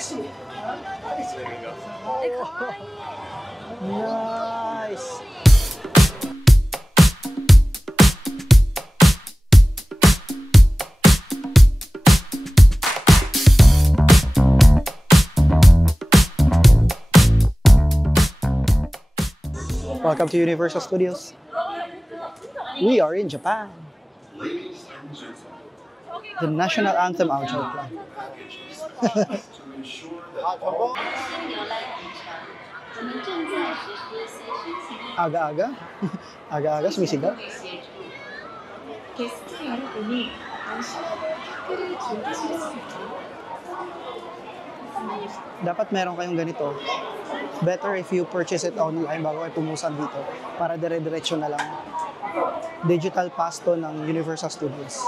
Nice! Welcome to Universal Studios. We are in Japan. The national anthem outro. Aga-aga? Aga-aga, sumisigaw? Dapat meron kayong ganito. Better if you purchase it online bago kayo pumusan dito para dire-diretso na lang. Digital pass to ng Universal Studios.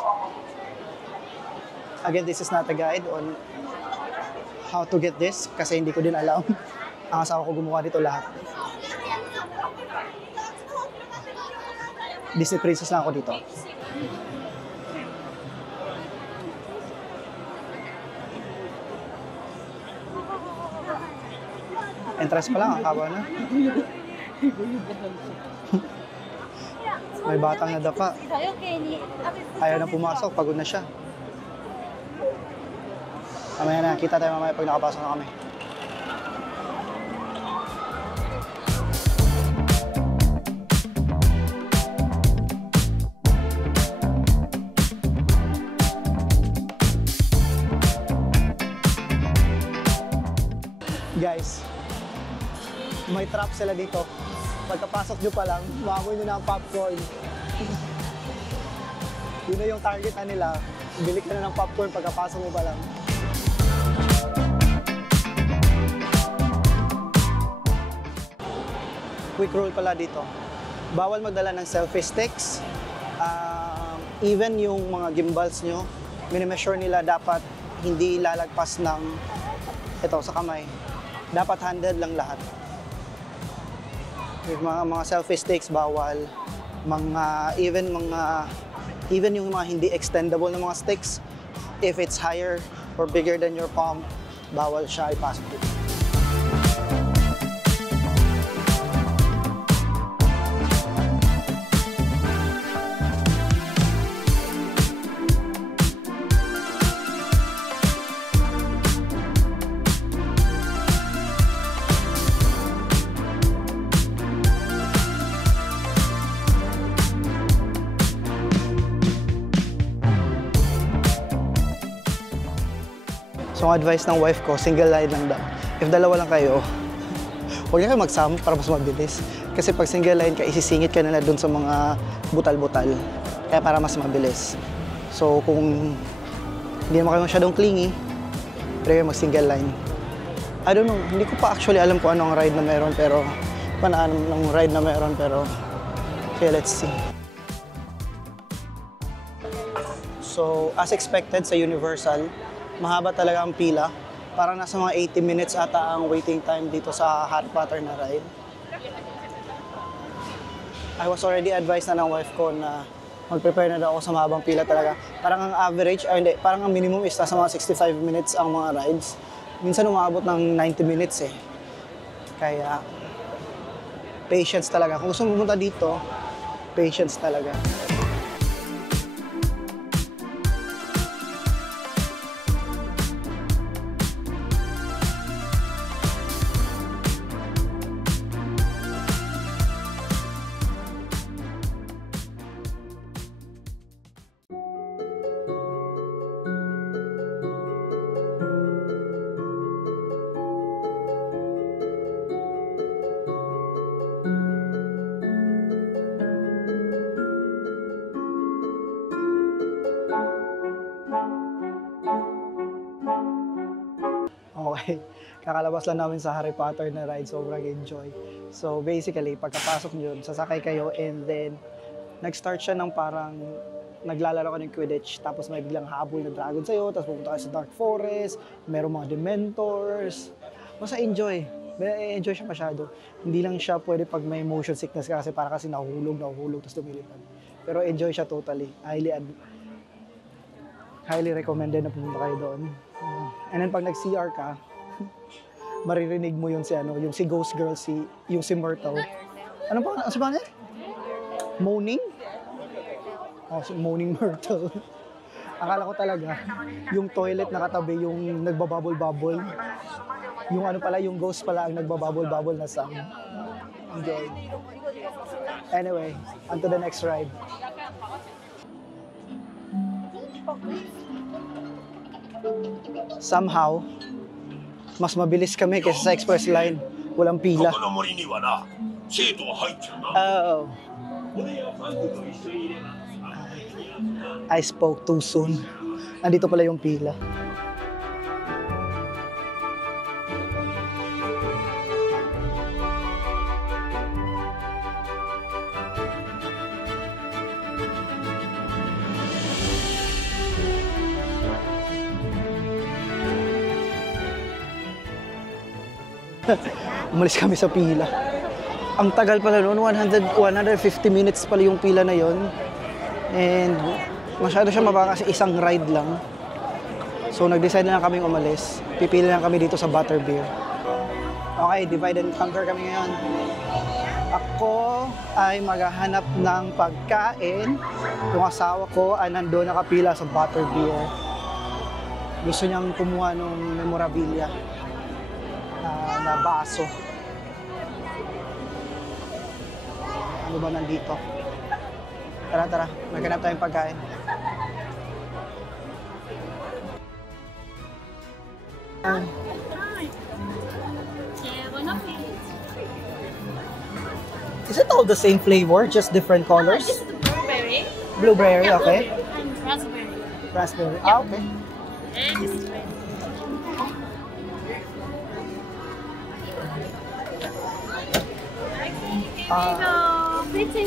Again, this is not a guide on how to get this kasi hindi ko din alam. Ang asawa ko gumawa dito lahat. Disney Princess lang ako dito. Entrance pa lang, ang haba na. May batang nadapa. Ayaw na pumasok, pagod na siya. Mamaya na, kita tayo mamaya pag nakapasok na kami. Guys, may trap sila dito. Pagkapasok nyo pa lang, maamoy nyo na ang popcorn. Yun na yung target na nila. Bili ka na ng popcorn pagkapasok mo pa lang. Quick rule pala dito. Bawal magdala ng selfie sticks. Even yung mga gimbals nyo, minimeasure nila dapat hindi lalagpas ng ito sa kamay. Dapat handheld lang lahat. Yung mga selfie sticks bawal. Even yung mga hindi extendable na mga sticks, if it's higher or bigger than your palm, bawal siya ipasok dito. So, ang advice ng wife ko, single line lang daw. If dalawa lang kayo, huwag na kayo magsama para mas mabilis. Kasi pag single line ka, isisingit ka nila dun sa mga butal-butal. Kaya para mas mabilis. So, kung hindi naman kayo masyadong clingy, pwede kayo mag-single line. I don't know, hindi ko pa actually alam kung anong ride na meron, pero anong ride na meron, pero okay, let's see. So, as expected sa Universal, mahaba talaga ang pila. Parang nasa mga 80 minutes ata ang waiting time dito sa Harry Potter na ride. I was already advised na ng wife ko na mag-prepare na daw ako sa mahabang pila talaga. Parang ang average, hindi, parang ang minimum is nasa mga 65 minutes ang mga rides. Minsan umabot ng 90 minutes eh. Kaya, patience talaga. Kung gusto mo pumunta dito, patience talaga. Okay, kakalabas lang namin sa Harry Potter na ride, sobrang enjoy. So basically, pagkapasok nyo, sasakay kayo and then nag-start siya ng parang naglalaro ka ng Quidditch, tapos may biglang habol na dragon sa'yo, tapos pupunta kayo sa Dark Forest, merong mga Dementors. Basta enjoy. Enjoy siya masyado. Hindi lang siya pwede pag may motion sickness ka kasi para kasi nahuhulog, tapos lumilipad. Pero enjoy siya totally. Highly recommended na pumunta kayo doon. And then pag nag-CR ka, Maririnig mo yun si yung si Ghost Girl, yung si Myrtle. Ano pa? Ano ba niya? Moaning? Oh, si Moaning Myrtle. Akala ko talaga, yung toilet nakatabi, yung nagbabubble-bubble. Yung pala, yung ghost pala ang nagbabubble-bubble na sound. Enjoy. Anyway, on to the next ride. Somehow, mas mabilis kami kaysa sa express line. Walang pila. Oh. I spoke too soon. Nandito pala yung pila. Umalis kami sa pila. Ang tagal pala noon, 150 minutes pala yung pila na yon. And masyado siya mababa kasi isang ride lang. So nag-decide na lang kaming umalis. Pipili lang kami dito sa Butterbeer. Okay, divide and conquer kami ngayon. Ako ay maghahanap ng pagkain. Yung asawa ko ay nandoon nakapila sa Butterbeer. Gusto niyang kumuha ng memorabilia na baso. Ano ba nandito? Tara, maghanap tayong pagkain. Is it all the same flavor, just different colors? This is the blueberry. Blueberry, Yeah, okay. blueberry and raspberry. Raspberry, okay. And this is red. Pretty.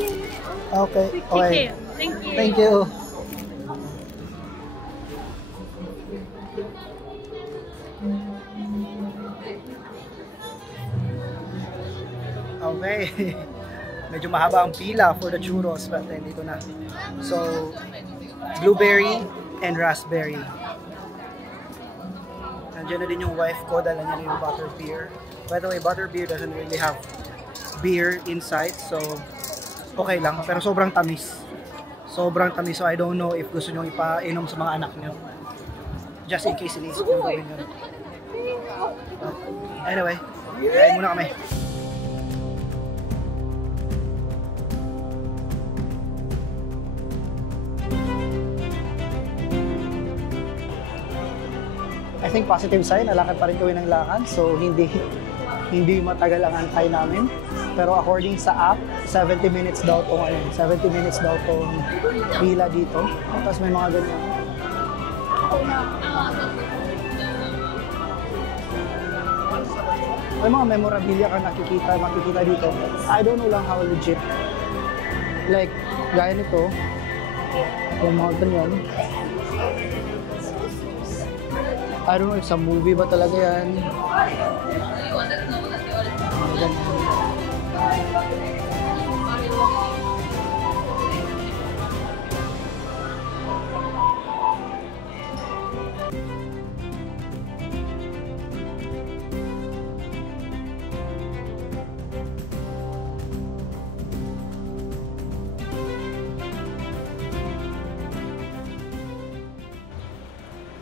Okay, Thank okay. you. Thank you. Thank you. Okay. Medyo mahaba ang pila for the churros, but dito na. So, blueberry and raspberry. Nandiyan na din yung wife ko, dala niya na yung butterbeer. By the way, butterbeer doesn't really have beer inside, so okay lang. Pero sobrang tamis. Sobrang tamis, so I don't know if gusto nyo ipainom sa mga anak nyo. Just in case iniisip nyo gawin yun. Anyway, kain muna kami. I think positive sign, nalakad pa rin kami ng lakad, so hindi matagal ang antay namin. Pero according sa app, 70 minutes daw tong 70 minutes daw tong pila dito. Tapos may mga ganyan. May mga memorabilia ka makikita dito. I don't know lang how legit. Like, gaya nito, yung mga ganyan. I don't know if sa movie ba talaga yan.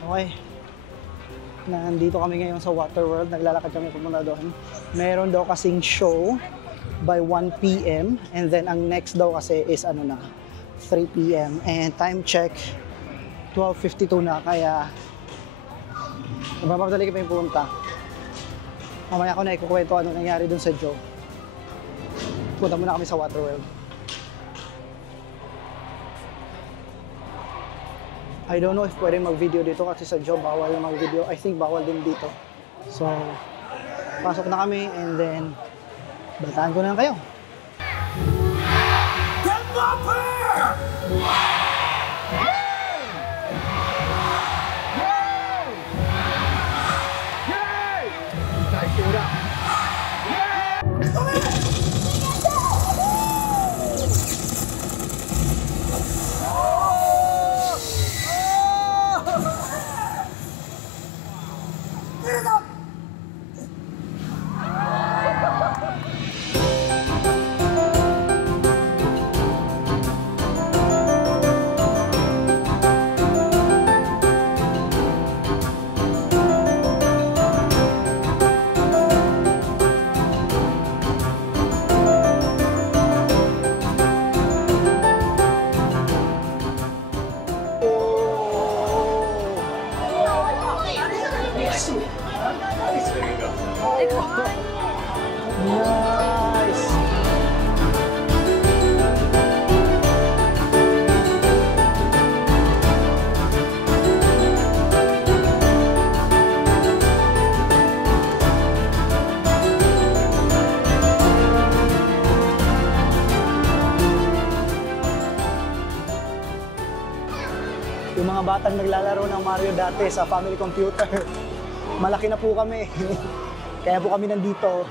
Okay. Nandito kami ngayon sa Waterworld, naglalakad kami pumunta doon. Meron daw kasing show by 1 p.m. and then ang next daw kasi is 3 p.m. and time check 12:52 na, kaya mapapadali kami pumunta. Mamaya ko na ikukwento ano nangyari dun sa Joe. Punta muna kami sa Waterworld. I don't know if pwede mag-video dito kasi sa job bawal na mag-video. I think bawal din dito. So, pasok na kami and then bataan ko na lang kayo. parang naglalaro ng Mario dati sa family computer. Malaki na po kami. Kaya po kami nandito.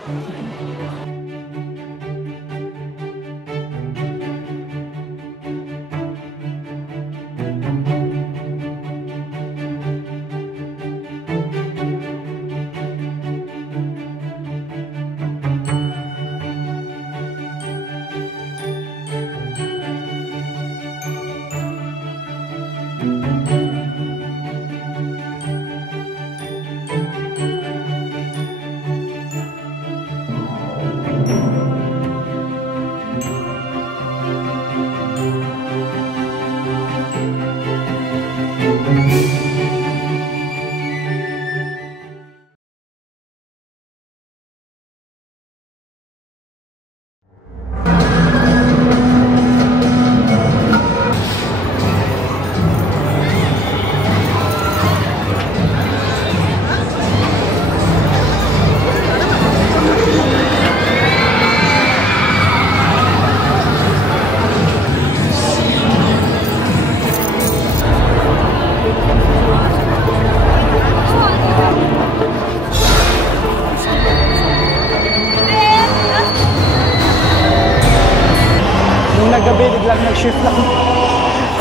Nung naggabi, biglang nag-shift lang.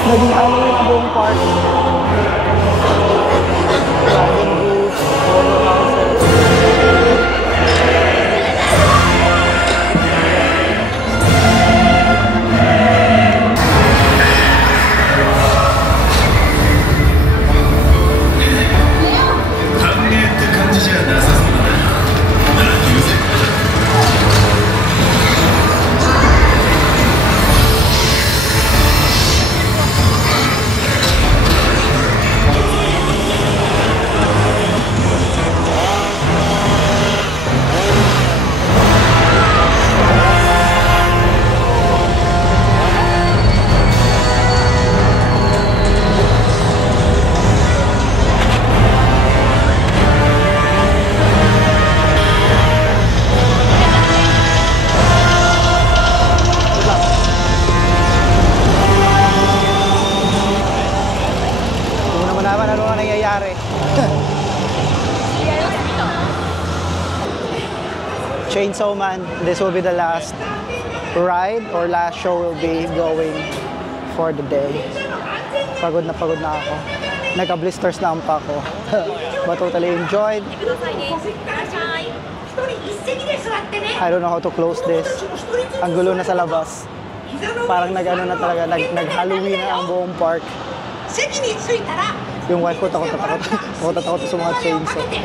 Naging Halloween ang buong park. Dragon booth, horror houses. Hindi mo naman naman ano na nangyayari. Chainsaw Man, this will be the last ride or last show we'll be going for the day. Pagod na ako. Nagka-blisters na ang pa ko. But totally enjoyed. I don't know how to close this. Ang gulo na sa labas. Parang nag-ano na talaga, nag-Halloween na ang buong park. Yung wife ko takot sa mga chainsaw.